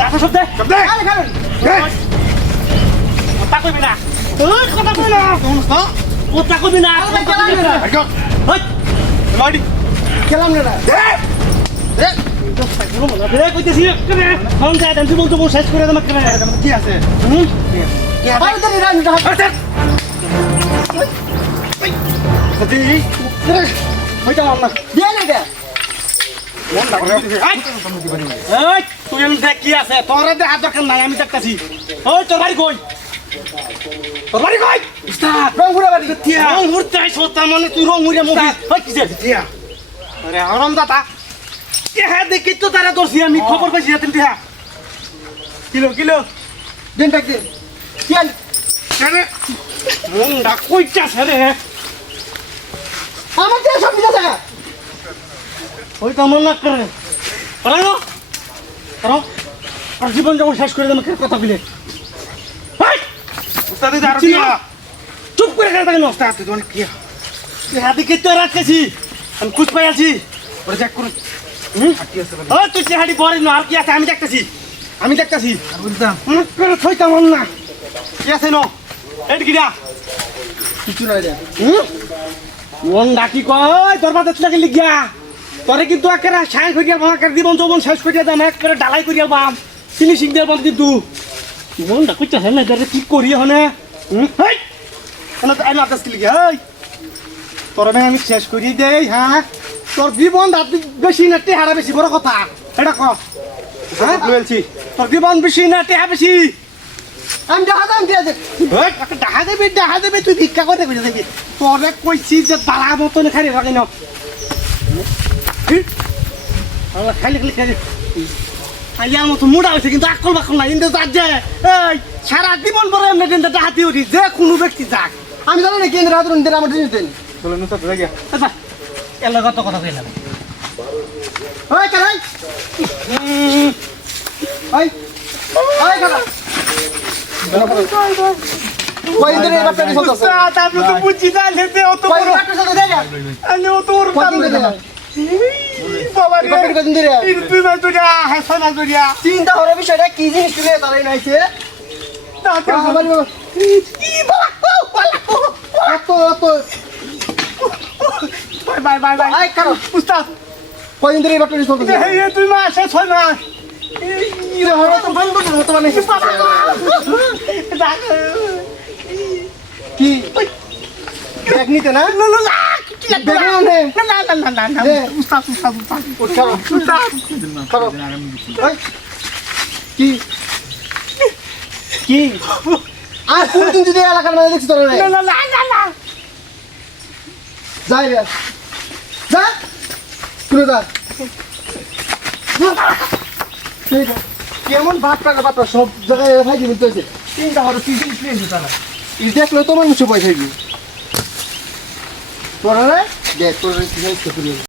রাখো শব্দে শব্দে আরে খাবেন কথা কইবি না ওই কথা কই না কথা কইবি না লড়ি খেলাম না দে কইতেছি কেনে ফোন যায় তুমি বলতো বউ শেষ করে দাও কেনে কি আছে কি আছে আরে দাঁড়িয়ে রাখি আচ্ছা দি হইতা মামা দিয়ে না দে এই তুই এমন দেখ কি আছে তোর দেখ দরকার নাই আমি দেখতাছি ওই তোর বাড়ি কই তোর বাড়ি কই উস্তাদ রংপুরা বাড়ি তিয়া রং ঘুরতে আইছ তার মানে তুই রং ঘুরে মুভি ওই কি যে তিয়া আরে হরম দাতা এ হ্যাঁ দেখি তো তারা দর্শি আমি খবর পাইছি তুমি দেখা কিলো কিলো দিন টাক দিন কেন কেন মন ডাক কইতাছে রে আমার দিয়ে সব দিতে থাকা ওই তো মন না করে করো করো আর জীবন যখন শেষ করে দেবো কথা বলে উস্তাদ দিতে আর চুপ করে গেলে কেন উস্তাদ তুই মানে কি হাতে কেটে রাখতেছি আমি খুশ পাই আছি ওরে চেক করুন কি আছে ও তুই চেহারি পরে না আর কি আছে আমি দেখতেছি বুঝতাম করে থইতাম না কি আছে ন এটি কিরা কিছু নাই রে মন ডাকি কয় তোর বাদে লাগি লিগিয়া তোরে কিন্তু একেবারে সাই করিয়া বাম জীবন যৌবন শেষ করিয়া দাম একবারে ডালাই করিয়া বাম ফিনিশিং দিয়ে বাম কিন্তু মন ডাকুইতে হেন না কি করি হনে হেই আমি আদাস কি লিগিয়া হেই তোর আমি শেষ করি দেই হ্যাঁ তোর জীবন বেশি না টেহারা বেশি বড় কথা এটা ক হ্যাঁ বলছি তোর জীবন বেশি না টেহা বেশি আমি দেখা দাম দিয়ে দে ডাহা দেবে তুই ভিক্ষা করে দেবে দেখবি তোরে কইছি যে তারা মতন খালি রাখি না খালি খালি খালি আইয়ার মতো মুড়া হয়েছে কিন্তু আকল বাকল নাই কিন্তু যাক যে এই সারা জীবন পরে এমনি দিনটা হাতি উঠি যে কোনো ব্যক্তি যাক আমি জানি না কেন্দ্র হাত দিন আমার জিনিস দেন বলে নুসা ধরে গিয়া আচ্ছা এর কত কথা কইলাম ওই কারাই ওই ওই কারা কই দিন এই বাপটা দিছ তো আপনি তো বুঝি না লেতে অত কই বড় বাপটা সাথে দে যা আলে অত বড় কই কাম দিন দে বাবা বাপটা কই দিন দে তুই না তুই হাসা না করিয়া চিন্তা করে বিষয়টা কি জিনিস তুলে তারাই নাইছে আমার কি বাবা তো বাই বাই বাই আই কারো উস্তাদ কই দিন এই বাপটা দিছ তো এই তুই মা শেষ হয় না ইরে হলো তো বন্ধ করে তো মানে কি ব্যাগ নিতে না না না না কি ব্যাগ নে না না না না না না উস্তাদ উস্তাদ উস্তাদ উঠাও উস্তাদ করো ওই কি কি আর কোন দিন যদি এলাকার মধ্যে দেখছি তোর রে না না না না না যাই রে যা তুই যা কেমন বাপটা সব জায়গায় ফাইজি বলতেছে তিনটা হলো তিন জিনিস নিয়েছে তারা এই দেখলে তোমার মুছে পয়সা দিবি তোরা রে দেখ তোর কি হয়েছে